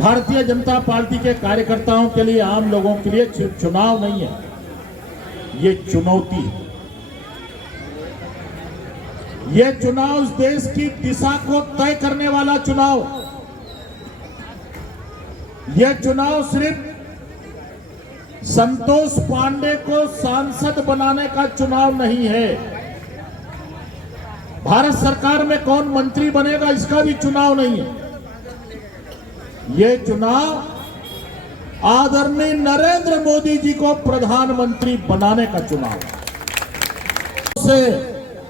Bharatiya Janata party के कार्यकर्ताओं के लिए, आम लोगों के लिए चुनाव नहीं है, ये चुनौती है। ये चुनाव इस देश की दिशा को तय करने वाला चुनाव। यह चुनाव सिर्फ संतोष पांडे को सांसद बनाने का चुनाव नहीं है। भारत सरकार में कौन मंत्री बनेगा इसका भी चुनाव नहीं है। यह चुनाव आदरणीय नरेंद्र मोदी जी को प्रधानमंत्री बनाने का चुनाव से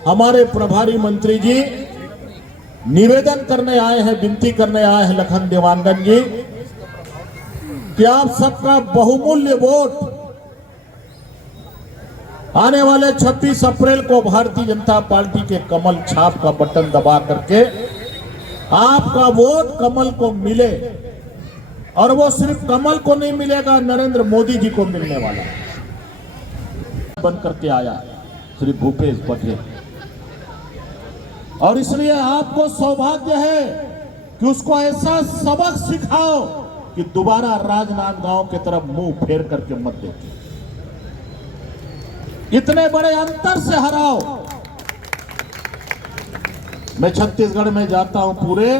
हमारे प्रभारी मंत्री जी निवेदन करने आए हैं, विनती करने आए हैं लखन देवांगन जी कि आप सबका बहुमूल्य वोट आने वाले 26 अप्रैल को भारतीय जनता पार्टी के कमल छाप का बटन दबा करके आपका वोट कमल को मिले, और वो सिर्फ कमल को नहीं मिलेगा, नरेंद्र मोदी जी को मिलने वाला बन करके आया श्री भूपेश बघेल। और इसलिए आपको सौभाग्य है कि उसको ऐसा सबक सिखाओ कि दोबारा राजनांदगांव की तरफ मुंह फेर करके मत देखिए, इतने बड़े अंतर से हराओ। मैं छत्तीसगढ़ में जाता हूं, पूरे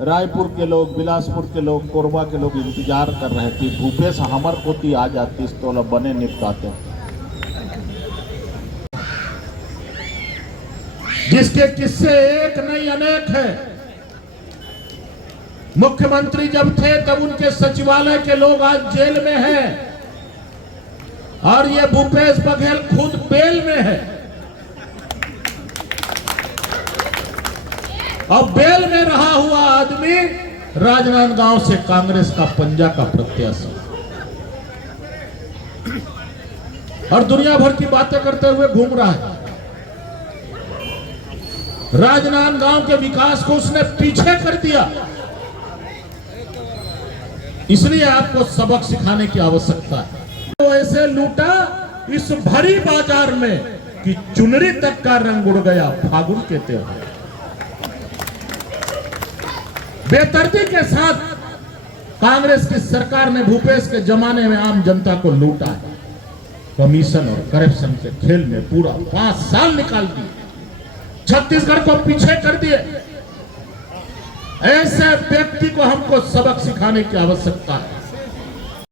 रायपुर के लोग, बिलासपुर के लोग, कोरबा के लोग इंतजार कर रहे थे भूपेश हमर कोती आ जाती तो बने निपटाते, जिसके किस्से एक नहीं अनेक है। मुख्यमंत्री जब थे तब उनके सचिवालय के लोग आज जेल में हैं, और ये भूपेश बघेल खुद बेल में है। और बेल में रहा हुआ आदमी राजनांदगांव से कांग्रेस का पंजा का प्रत्याशी, और दुनिया भर की बातें करते हुए घूम रहा है। राजनांदगांव के विकास को उसने पीछे कर दिया। इसलिए आपको सबक सिखाने की आवश्यकता है। तो ऐसे लूटा इस भरी बाजार में कि चुनरी तक का रंग उड़ गया फागुन के त्योहार। बेदर्दी के साथ कांग्रेस की सरकार ने भूपेश के जमाने में आम जनता को लूटा है। कमीशन और करप्शन के खेल में पूरा 5 साल निकाल दिए, छत्तीसगढ़ को पीछे कर दिए। ऐसे व्यक्ति को हमको सबक सिखाने की आवश्यकता है।